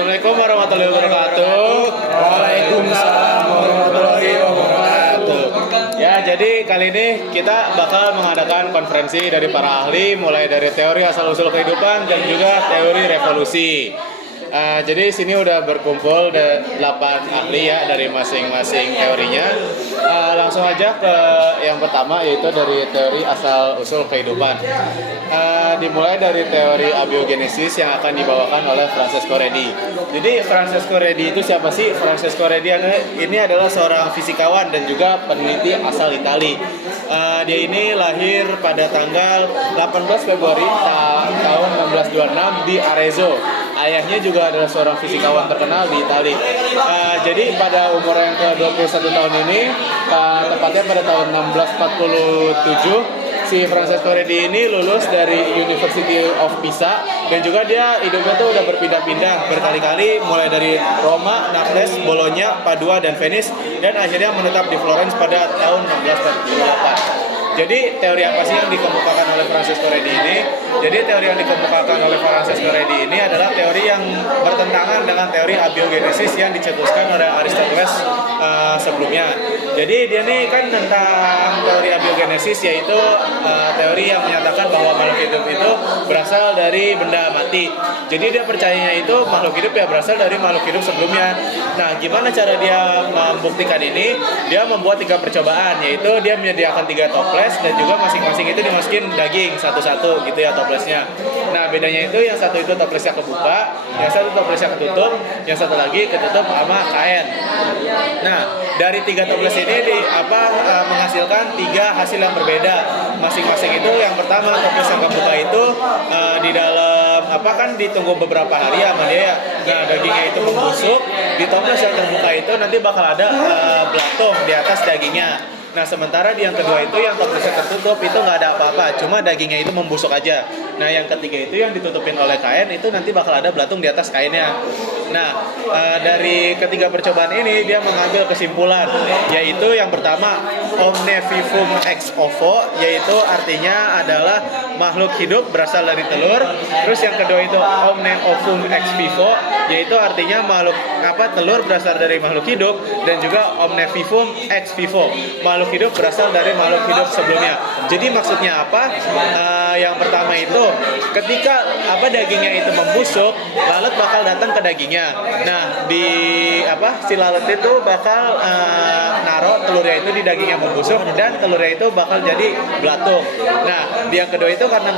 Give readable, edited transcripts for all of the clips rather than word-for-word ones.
Assalamualaikum warahmatullahi wabarakatuh. Waalaikumsalam warahmatullahi wabarakatuh. Ya, jadi kali ini kita bakal mengadakan konferensi dari para ahli, mulai dari teori asal-usul kehidupan dan juga teori revolusi. Jadi sini udah berkumpul 8 ahli ya dari masing-masing teorinya. Langsung aja ke yang pertama, yaitu dari teori asal-usul kehidupan. Dimulai dari teori abiogenesis yang akan dibawakan oleh Francesco Redi. Jadi Francesco Redi itu siapa sih? Francesco Redi ini adalah seorang fisikawan dan juga peneliti asal Italia. Dia ini lahir pada tanggal 18 Februari tahun 1626 di Arezzo. Ayahnya juga adalah seorang fisikawan terkenal di Italia. Jadi pada umur yang ke-21 tahun ini, tepatnya pada tahun 1647, si Francesco Redi ini lulus dari University of Pisa, dan juga dia hidupnya tuh udah berpindah-pindah berkali-kali, mulai dari Roma, Naples, Bologna, Padua, dan Venice, dan akhirnya menetap di Florence pada tahun 1648. Jadi teori apa sih yang dikemukakan oleh Francesco Redi ini? Jadi teori yang dikemukakan oleh Francesco Redi ini adalah teori yang bertentangan dengan teori abiogenesis yang dicetuskan oleh Aristoteles sebelumnya. Jadi dia ini kan tentang teori abiogenesis, yaitu teori yang menyatakan bahwa makhluk hidup itu berasal dari benda mati. Jadi dia percayanya itu makhluk hidup ya berasal dari makhluk hidup sebelumnya. Nah, gimana cara dia membuktikan ini? Dia membuat 3 percobaan, yaitu dia menyediakan 3 toples, dan juga masing-masing itu dimasukin daging satu-satu gitu ya toplesnya. Nah, bedanya itu yang satu itu toplesnya kebuka, yang satu toplesnya ketutup, yang satu lagi ketutup sama kain. Nah, dari 3 toples ini menghasilkan 3 hasil yang berbeda. Masing-masing itu, yang pertama toples yang kebuka itu di dalam kan ditunggu beberapa hari ya sama dia. Nah, dagingnya itu membusuk. Di toples yang terbuka itu nanti bakal ada belatung di atas dagingnya. Nah, sementara di yang kedua itu, yang toplesnya tertutup, itu nggak ada apa-apa, cuma dagingnya itu membusuk aja. Nah, yang ketiga itu yang ditutupin oleh kain, itu nanti bakal ada belatung di atas kainnya. Nah, dari ketiga percobaan ini, dia mengambil kesimpulan, yaitu yang pertama, omne vivum ex ovo, yaitu artinya adalah makhluk hidup berasal dari telur. Terus yang kedua itu omne ovum ex vivo, yaitu artinya telur berasal dari makhluk hidup, dan juga omne vivum ex vivo, makhluk hidup berasal dari makhluk hidup sebelumnya. Jadi maksudnya apa? Yang pertama itu, ketika dagingnya itu membusuk, lalat bakal datang ke dagingnya. Nah, si lalat itu bakal naruh telurnya itu di daging yang membusuk, dan telurnya itu bakal jadi belatung. Nah, di yang kedua itu karena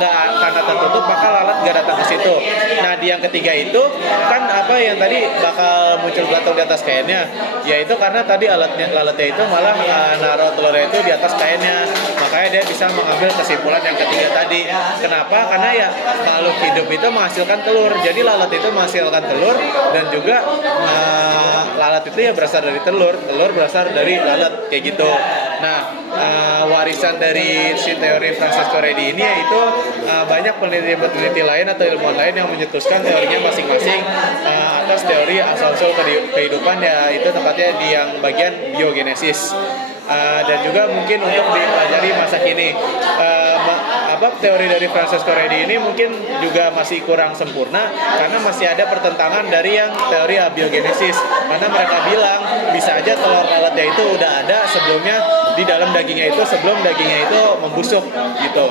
tertutup, maka lalat nggak datang ke situ. Nah, di yang ketiga itu kan yang tadi bakal muncul belatung di atas kainnya, yaitu karena tadi lalatnya itu malah naruh telurnya itu di atas kainnya. Makanya dia bisa mengambil kesimpulan yang ketiga tadi. Kenapa? Karena ya makhluk hidup itu menghasilkan telur. Jadi lalat itu menghasilkan telur, dan juga lalat itu ya berasal dari telur berasal dari lalat, kayak gitu. Nah, warisan dari si teori Francesco Redi ini yaitu banyak peneliti lain atau ilmuwan lain yang menyetuskan teorinya masing-masing atas teori asal-usul kehidupan, ya itu tepatnya di yang bagian biogenesis. Dan juga mungkin untuk dipelajari masa kini, teori dari Francesco Redi ini mungkin juga masih kurang sempurna karena masih ada pertentangan dari yang teori abiogenesis, karena mereka bilang bisa aja telur lalatnya itu udah ada sebelumnya di dalam dagingnya itu, sebelum dagingnya itu membusuk gitu.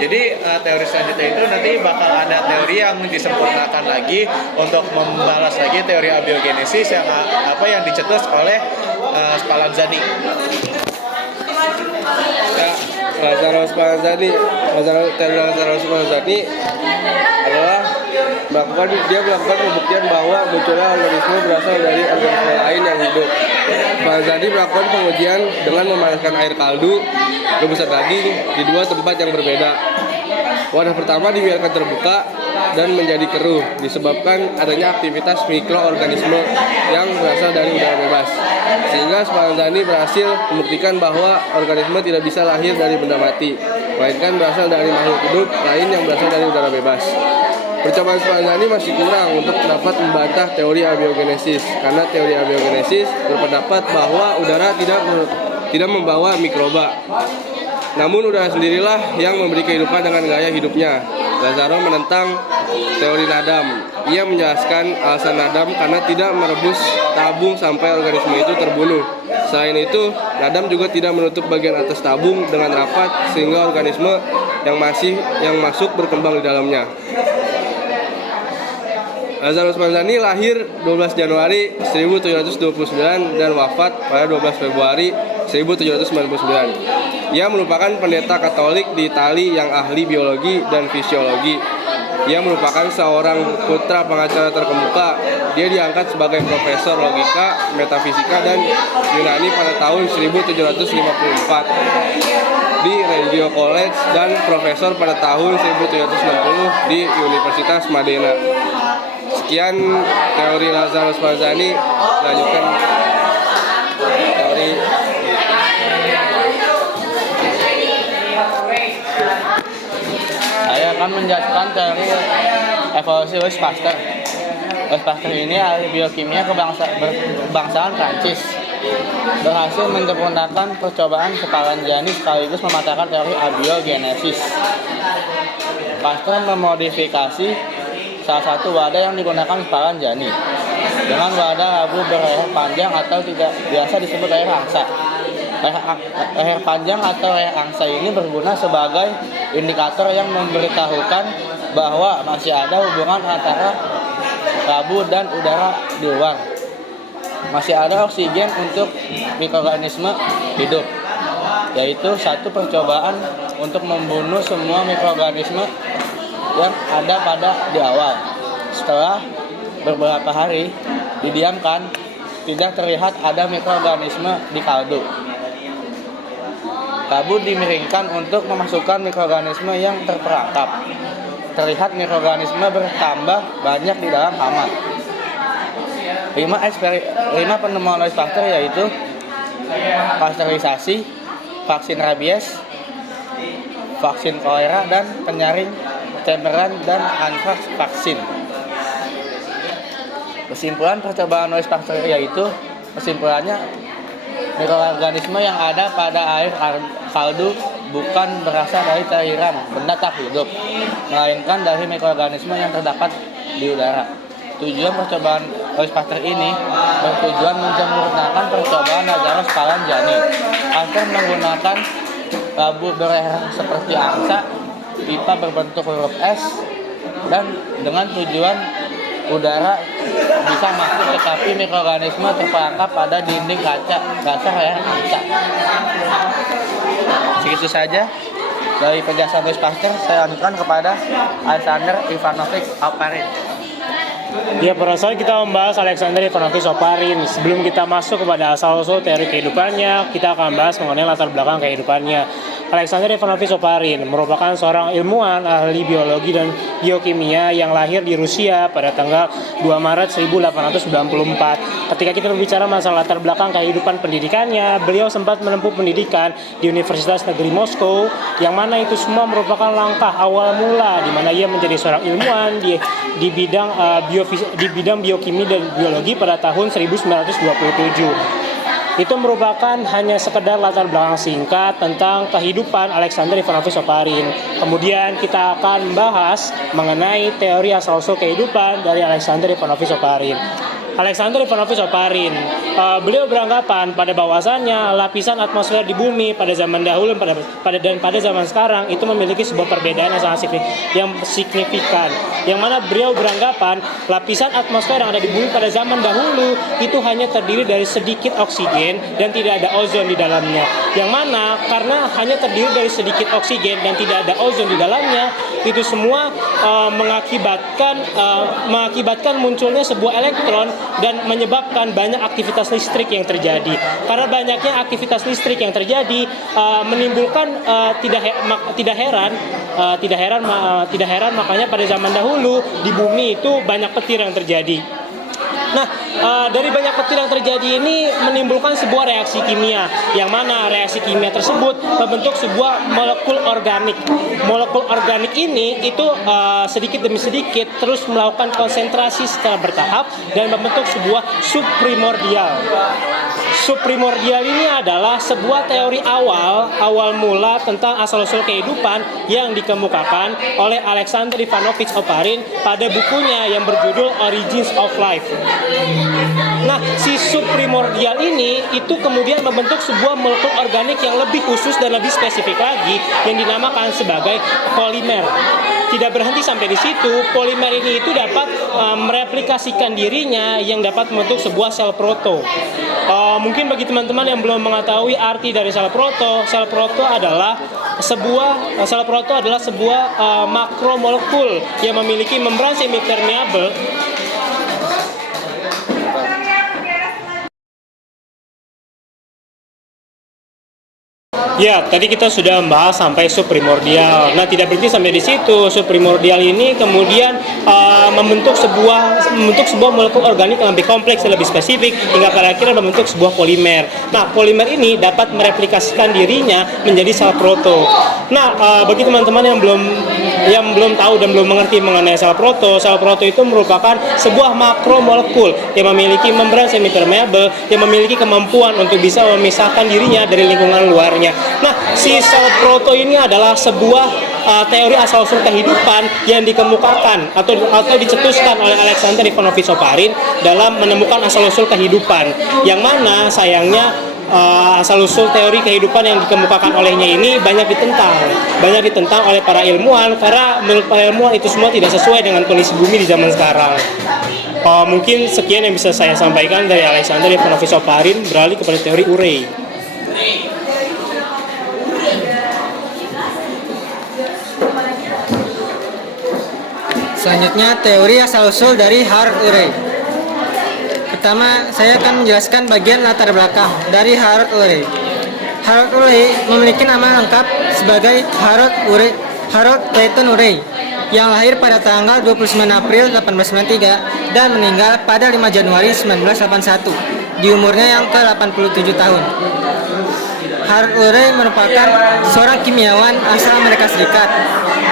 Jadi teori selanjutnya itu nanti bakal ada teori yang disempurnakan lagi untuk membalas lagi teori abiogenesis yang yang dicetus oleh Spallanzani. Lazarus Spallanzani adalah dia melakukan pembuktian bahwa munculnya organisme berasal dari organisme lain yang hidup. Spallanzani melakukan pengujian dengan memanaskan air kaldu rebusan daging di 2 tempat yang berbeda. Wadah pertama dibiarkan terbuka dan menjadi keruh disebabkan adanya aktivitas mikroorganisme yang berasal dari udara bebas. Sehingga Spallanzani berhasil membuktikan bahwa organisme tidak bisa lahir dari benda mati, melainkan berasal dari makhluk hidup lain yang berasal dari udara bebas. Percobaan Spallanzani masih kurang untuk dapat membantah teori abiogenesis, karena teori abiogenesis berpendapat bahwa udara tidak membawa mikroba. Namun udara sendirilah yang memberi kehidupan dengan gaya hidupnya. Lazaro menentang teori Nadam. Ia menjelaskan alasan Nadam karena tidak merebus tabung sampai organisme itu terbunuh. Selain itu, Nadam juga tidak menutup bagian atas tabung dengan rapat sehingga organisme yang masuk berkembang di dalamnya. Lazaro Spallanzani lahir 12 Januari 1729 dan wafat pada 12 Februari 1799. Ia merupakan pendeta Katolik di Itali yang ahli biologi dan fisiologi. Ia merupakan seorang putra pengacara terkemuka. Dia diangkat sebagai profesor logika, metafisika, dan Yunani pada tahun 1754 di Reggio College dan profesor pada tahun 1760 di Universitas Modena. Sekian teori Lazaro Spallanzani. Lanjutkan teori saya akan menjelaskan teori evolusi Louis Pasteur. Louis Pasteur ini ahli biokimia kebangsaan Prancis. Berhasil menyempurnakan percobaan Spallanzani sekaligus mematahkan teori abiogenesis. Pasteur memodifikasi salah satu wadah yang digunakan Spallanzani dengan wadah abu berleher panjang atau tidak biasa disebut leher angsa. Leher panjang atau leher angsa ini berguna sebagai indikator yang memberitahukan bahwa masih ada hubungan antara labu dan udara di luar. Masih ada oksigen untuk mikroorganisme hidup, yaitu satu percobaan untuk membunuh semua mikroorganisme yang ada pada di awal. Setelah beberapa hari didiamkan, tidak terlihat ada mikroorganisme di kaldu. Labu dimiringkan untuk memasukkan mikroorganisme yang terperangkap. Terlihat mikroorganisme bertambah banyak di dalam hama. 5 penemuan Louis Pasteur yaitu pasteurisasi, vaksin rabies, vaksin kolera, dan penyaring Cameron dan anthrax vaksin. Kesimpulan percobaan Louis Pasteur yaitu mikroorganisme yang ada pada air kaldu bukan berasal dari cairan benda tak hidup, melainkan dari mikroorganisme yang terdapat di udara. Tujuan percobaan Louis Pasteur ini bertujuan menyempurnakan percobaan Lazaro Spallanzani. Pasteur menggunakan labu berleher seperti angsa, pipa berbentuk huruf S, dan dengan tujuan udara bisa masuk, tetapi mikroorganisme terperangkap pada dinding kaca dasar leher angsa. Segitu saja dari penjelasan Louis Pasteur. Saya lanjutkan kepada Alexander Ivanovich Oparin. Ya, pada saat kita membahas Alexander Ivanovich Oparin, sebelum kita masuk kepada asal-usul teori kehidupannya, kita akan bahas mengenai latar belakang kehidupannya. Alexander Ivanovich Oparin merupakan seorang ilmuwan ahli biologi dan biokimia yang lahir di Rusia pada tanggal 2 Maret 1894. Ketika kita berbicara masalah latar belakang kehidupan pendidikannya, beliau sempat menempuh pendidikan di Universitas Negeri Moskow, yang mana itu semua merupakan langkah awal mula di mana ia menjadi seorang ilmuwan di bidang biokimia dan biologi pada tahun 1927. Itu merupakan hanya sekedar latar belakang singkat tentang kehidupan Alexander Ivanovich Oparin. Kemudian kita akan membahas mengenai teori asal-usul kehidupan dari Alexander Ivanovich Oparin. Alexander Ivanovich Oparin, beliau beranggapan pada bahwasannya lapisan atmosfer di bumi pada zaman dahulu dan pada zaman sekarang itu memiliki sebuah perbedaan yang sangat signifikan. Yang mana beliau beranggapan lapisan atmosfer yang ada di bumi pada zaman dahulu itu hanya terdiri dari sedikit oksigen dan tidak ada ozon di dalamnya. Yang mana karena hanya terdiri dari sedikit oksigen dan tidak ada ozon di dalamnya, itu semua mengakibatkan munculnya sebuah elektron dan menyebabkan banyak aktivitas listrik yang terjadi. Karena banyaknya aktivitas listrik yang terjadi menimbulkan tidak heran makanya pada zaman dahulu di bumi itu banyak petir yang terjadi. Nah, dari banyak petir yang terjadi ini menimbulkan sebuah reaksi kimia, yang mana reaksi kimia tersebut membentuk sebuah molekul organik. Molekul organik ini itu sedikit demi sedikit terus melakukan konsentrasi secara bertahap dan membentuk sebuah subprimordial. Subprimordial ini adalah sebuah teori awal mula tentang asal-usul kehidupan yang dikemukakan oleh Alexander Ivanovich Oparin pada bukunya yang berjudul Origins of Life. Nah, si subprimordial ini itu kemudian membentuk sebuah molekul organik yang lebih khusus dan lebih spesifik lagi yang dinamakan sebagai polimer. Tidak berhenti sampai di situ, polimer ini itu dapat mereplikasikan dirinya yang dapat membentuk sebuah sel proto. Mungkin bagi teman-teman yang belum mengetahui arti dari sel proto adalah sebuah makromolekul yang memiliki membran semipermeable. Ya, tadi kita sudah membahas sampai subprimordial. Nah, tidak berhenti sampai di situ. Subprimordial ini kemudian membentuk sebuah molekul organik yang lebih kompleks, yang lebih spesifik, hingga pada akhirnya membentuk sebuah polimer. Nah, polimer ini dapat mereplikasikan dirinya menjadi sel proto. Nah, bagi teman-teman yang belum tahu dan belum mengerti mengenai sel proto itu merupakan sebuah makromolekul yang memiliki membran semipermeable yang memiliki kemampuan untuk bisa memisahkan dirinya dari lingkungan luarnya. Nah, si sel proto ini adalah sebuah teori asal-usul kehidupan yang dikemukakan atau dicetuskan oleh Alexander Ivanovich Oparin dalam menemukan asal-usul kehidupan. Yang mana sayangnya asal-usul teori kehidupan yang dikemukakan olehnya ini banyak ditentang oleh para ilmuwan, karena menurut para ilmuwan itu semua tidak sesuai dengan kondisi bumi di zaman sekarang. Mungkin sekian yang bisa saya sampaikan dari Alexander Ivanovich Oparin. Beralih kepada teori Urey. Selanjutnya, teori asal-usul dari Harold Urey. Pertama, saya akan menjelaskan bagian latar belakang dari Harold Urey. Harold Urey memiliki nama lengkap sebagai Harold Clayton Urey, yang lahir pada tanggal 29 April 1893 dan meninggal pada 5 Januari 1981 di umurnya yang ke-87 tahun. Harold Urey merupakan seorang kimiawan asal Amerika Serikat.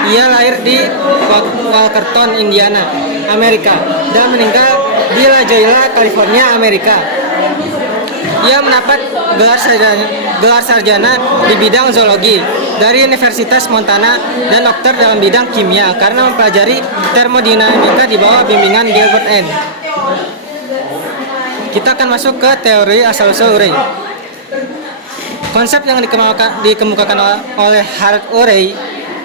Ia lahir di Walkerton, Indiana, Amerika, dan meninggal di La Jolla, California, Amerika. Ia mendapat gelar sarjana di bidang zoologi dari Universitas Montana dan dokter dalam bidang kimia karena mempelajari termodinamika di bawah bimbingan Gilbert N. Kita akan masuk ke teori asal-usul Urey. Konsep yang dikemukakan oleh Harold Urey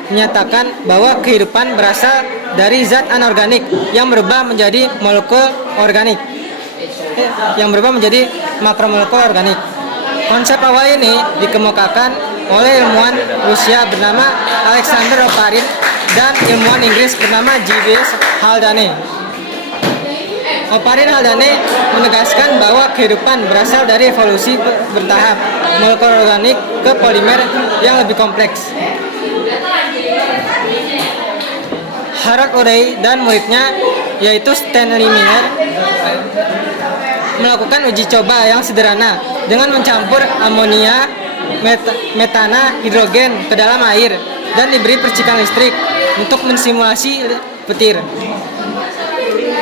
menyatakan bahwa kehidupan berasal dari zat anorganik yang berubah menjadi molekul organik, yang berubah menjadi makromolekul organik. Konsep awal ini dikemukakan oleh ilmuwan Rusia bernama Alexander Oparin dan ilmuwan Inggris bernama J.B.S. Haldane. Oparin Haldane menegaskan bahwa kehidupan berasal dari evolusi bertahap molekul organik ke polimer yang lebih kompleks. Harold Urey dan muridnya yaitu Stanley Miller melakukan uji coba yang sederhana dengan mencampur amonia, metana, hidrogen ke dalam air dan diberi percikan listrik untuk mensimulasi petir.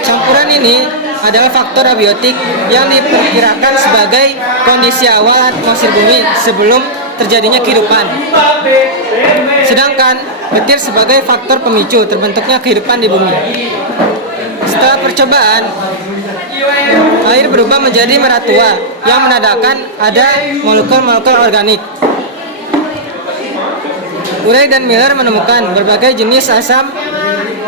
Campuran ini adalah faktor abiotik yang diperkirakan sebagai kondisi awal atmosfer bumi sebelum terjadinya kehidupan. Sedangkan petir sebagai faktor pemicu terbentuknya kehidupan di bumi. Setelah percobaan, air berubah menjadi merah tua yang menandakan ada molekul-molekul organik. Urey dan Miller menemukan berbagai jenis asam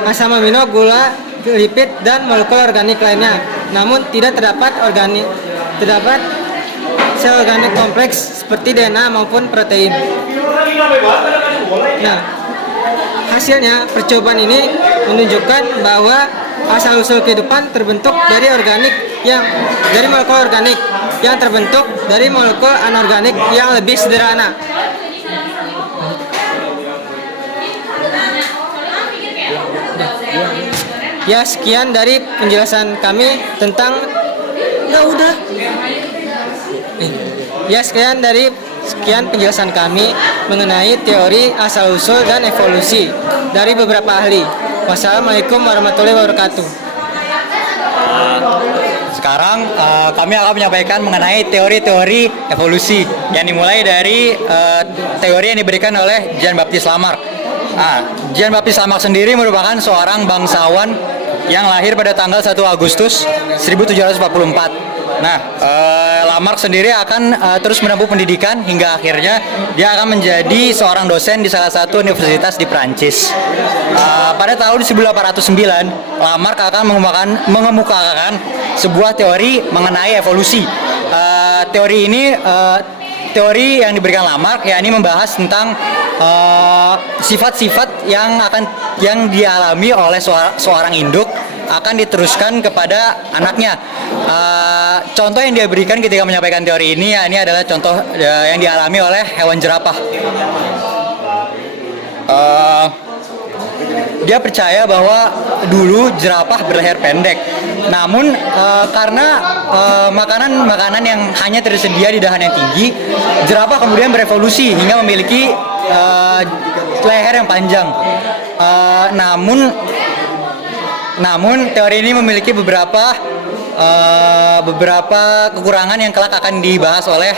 amino, gula, lipid, dan molekul organik lainnya. Namun tidak terdapat sel organik kompleks seperti DNA maupun protein. Nah, hasilnya percobaan ini menunjukkan bahwa asal-usul kehidupan terbentuk dari molekul organik yang terbentuk dari molekul anorganik yang lebih sederhana. Ya, sekian dari penjelasan kami tentang sekian penjelasan kami mengenai teori asal-usul dan evolusi dari beberapa ahli. Wassalamualaikum warahmatullahi wabarakatuh. Sekarang kami akan menyampaikan mengenai teori-teori evolusi yang dimulai dari teori yang diberikan oleh Jean-Baptiste Lamarck. Jean-Baptiste Lamarck sendiri merupakan seorang bangsawan yang lahir pada tanggal 1 Agustus 1744. Lamarck sendiri akan terus menempuh pendidikan hingga akhirnya dia akan menjadi seorang dosen di salah satu universitas di Prancis. Pada tahun 1809, Lamarck akan mengemukakan sebuah teori mengenai evolusi. Teori ini teori yang diberikan Lamarck yakni membahas tentang sifat-sifat yang dialami oleh seorang induk akan diteruskan kepada anaknya. Contoh yang dia berikan ketika menyampaikan teori ini adalah contoh yang dialami oleh hewan jerapah. Dia percaya bahwa dulu jerapah berleher pendek, namun karena makanan yang hanya tersedia di dahan yang tinggi, jerapah kemudian berevolusi hingga memiliki leher yang panjang. Namun teori ini memiliki beberapa kekurangan yang kelak akan dibahas oleh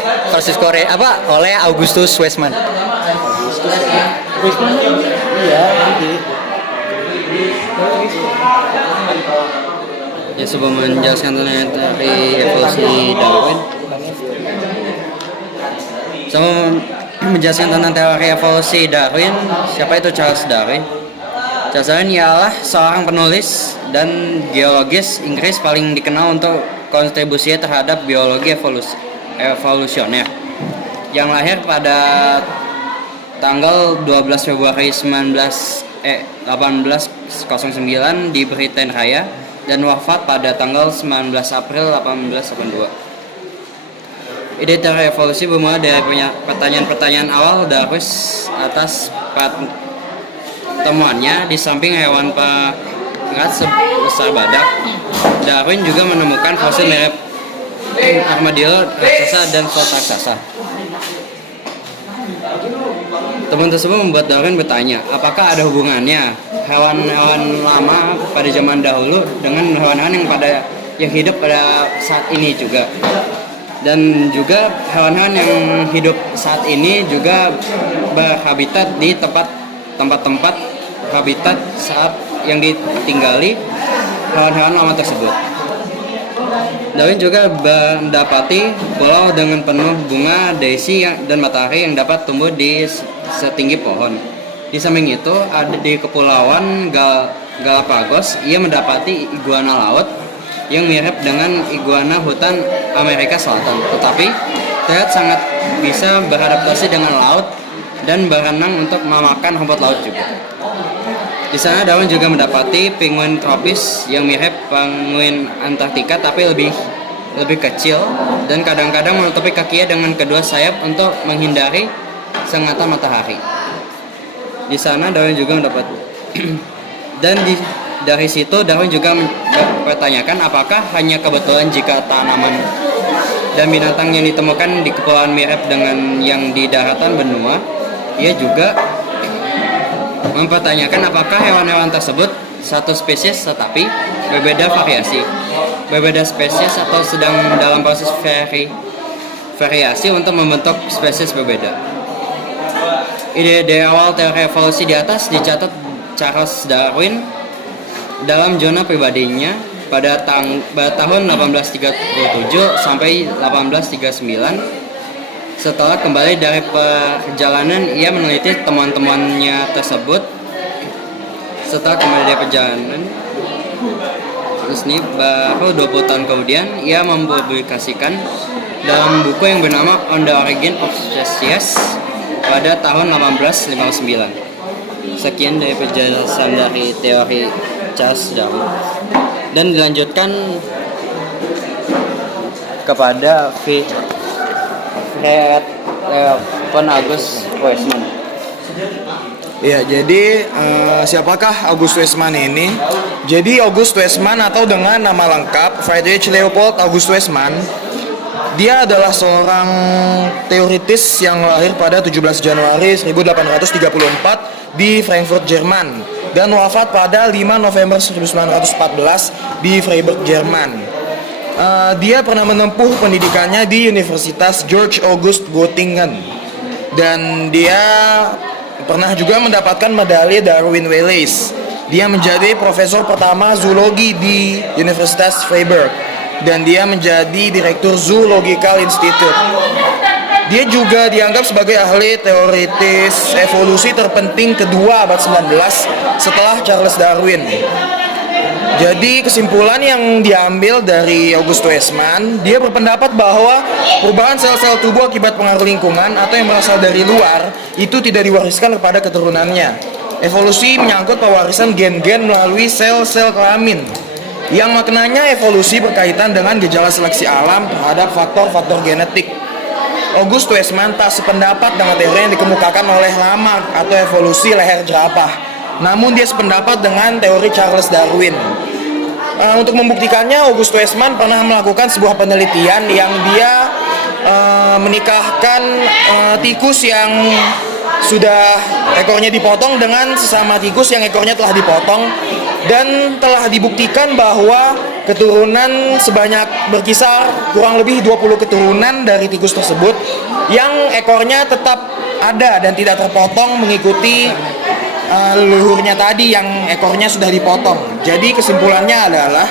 oleh Augustus Weismann. Ya, sebelum menjelaskan tentang teori evolusi Darwin, siapa itu Charles Darwin? Charles Darwin ialah seorang penulis dan geologis Inggris paling dikenal untuk kontribusinya terhadap biologi evolusioner, yang lahir pada tanggal 12 Februari 1809 di Britain Raya dan wafat pada tanggal 19 April 1882. Ide teori evolusi bermula dari pertanyaan-pertanyaan awal Darwin atas temuannya. Di samping hewan pengerat sebesar badak, Darwin juga menemukan fosil mirip armadillo raksasa dan sloth raksasa. Temuan tersebut membuat Darwin bertanya, apakah ada hubungannya hewan-hewan lama pada zaman dahulu dengan hewan-hewan yang hidup pada saat ini juga. Dan juga hewan-hewan yang hidup saat ini juga berhabitat di tempat-tempat habitat saat yang ditinggali hewan-hewan lama tersebut. Darwin juga mendapati pulau dengan penuh bunga daisy dan matahari yang dapat tumbuh di setinggi pohon. Di samping itu, di kepulauan Galapagos, ia mendapati iguana laut yang mirip dengan iguana hutan Amerika Selatan, tetapi terlihat sangat bisa beradaptasi dengan laut dan berenang untuk memakan rumput laut juga. Di sana Darwin juga mendapati penguin tropis yang mirip penguin Antartika tapi lebih kecil dan kadang-kadang menutupi kakinya dengan kedua sayap untuk menghindari sengatan matahari. Di sana Darwin juga mendapat dari situ Darwin juga mempertanyakan apakah hanya kebetulan jika tanaman dan binatang yang ditemukan di kepulauan mirip dengan yang di daratan benua. Ia juga mempertanyakan apakah hewan-hewan tersebut satu spesies tetapi berbeda spesies atau sedang dalam proses variasi untuk membentuk spesies berbeda. Ide awal teori evolusi di atas dicatat Charles Darwin dalam jurnal pribadinya pada tahun 1837 sampai 1839. Setelah kembali dari perjalanan, ia meneliti temuan-temuannya tersebut. Setelah kembali dari perjalanan, baru 20 tahun kemudian, ia mempublikasikan dalam buku yang bernama On the Origin of Species pada tahun 1859. Sekian dari penjelasan dari teori Charles Darwin. Dan dilanjutkan kepada August Weismann. Ya, jadi siapakah August Weismann ini? Jadi August Weismann atau dengan nama lengkap Friedrich Leopold August Weismann, dia adalah seorang teoritis yang lahir pada 17 Januari 1834 di Frankfurt, Jerman dan wafat pada 5 November 1914 di Freiburg, Jerman. Dia pernah menempuh pendidikannya di Universitas George August Göttingen dan dia pernah juga mendapatkan medali Darwin Wallace. Dia menjadi profesor pertama zoologi di Universitas Freiburg dan dia menjadi direktur Zoological Institute. Dia juga dianggap sebagai ahli teoritis evolusi terpenting kedua abad 19 setelah Charles Darwin. Jadi kesimpulan yang diambil dari August Weismann, dia berpendapat bahwa perubahan sel-sel tubuh akibat pengaruh lingkungan atau yang berasal dari luar itu tidak diwariskan kepada keturunannya. Evolusi menyangkut pewarisan gen-gen melalui sel-sel kelamin, yang maknanya evolusi berkaitan dengan gejala seleksi alam terhadap faktor-faktor genetik. August Weismann tak sependapat dengan teori yang dikemukakan oleh Lamarck atau evolusi leher jerapah. Namun dia sependapat dengan teori Charles Darwin. Untuk membuktikannya, August Weismann pernah melakukan sebuah penelitian yang dia menikahkan tikus yang sudah ekornya dipotong dengan sesama tikus yang ekornya telah dipotong, dan telah dibuktikan bahwa keturunan sebanyak berkisar kurang lebih 20 keturunan dari tikus tersebut yang ekornya tetap ada dan tidak terpotong mengikuti leluhurnya tadi yang ekornya sudah dipotong. Jadi kesimpulannya adalah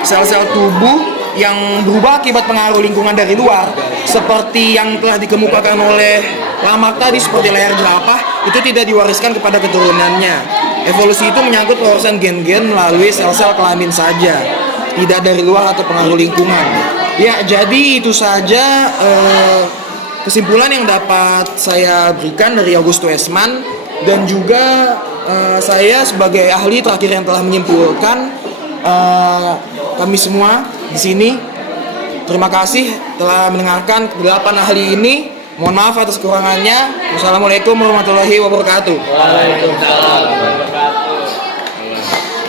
sel-sel tubuh yang berubah akibat pengaruh lingkungan dari luar seperti yang telah dikemukakan oleh Lamarck tadi seperti leher jerapah itu tidak diwariskan kepada keturunannya. Evolusi itu menyangkut pewarisan gen-gen melalui sel-sel kelamin saja, tidak dari luar atau pengaruh lingkungan. Ya, jadi itu saja kesimpulan yang dapat saya berikan dari August Weismann, dan juga saya sebagai ahli terakhir yang telah menyimpulkan kami semua di sini. Terima kasih telah mendengarkan 8 ahli ini. Mohon maaf atas kekurangannya. Wassalamualaikum warahmatullahi wabarakatuh. Waalaikumsalam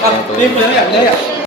warahmatullahi wabarakatuh.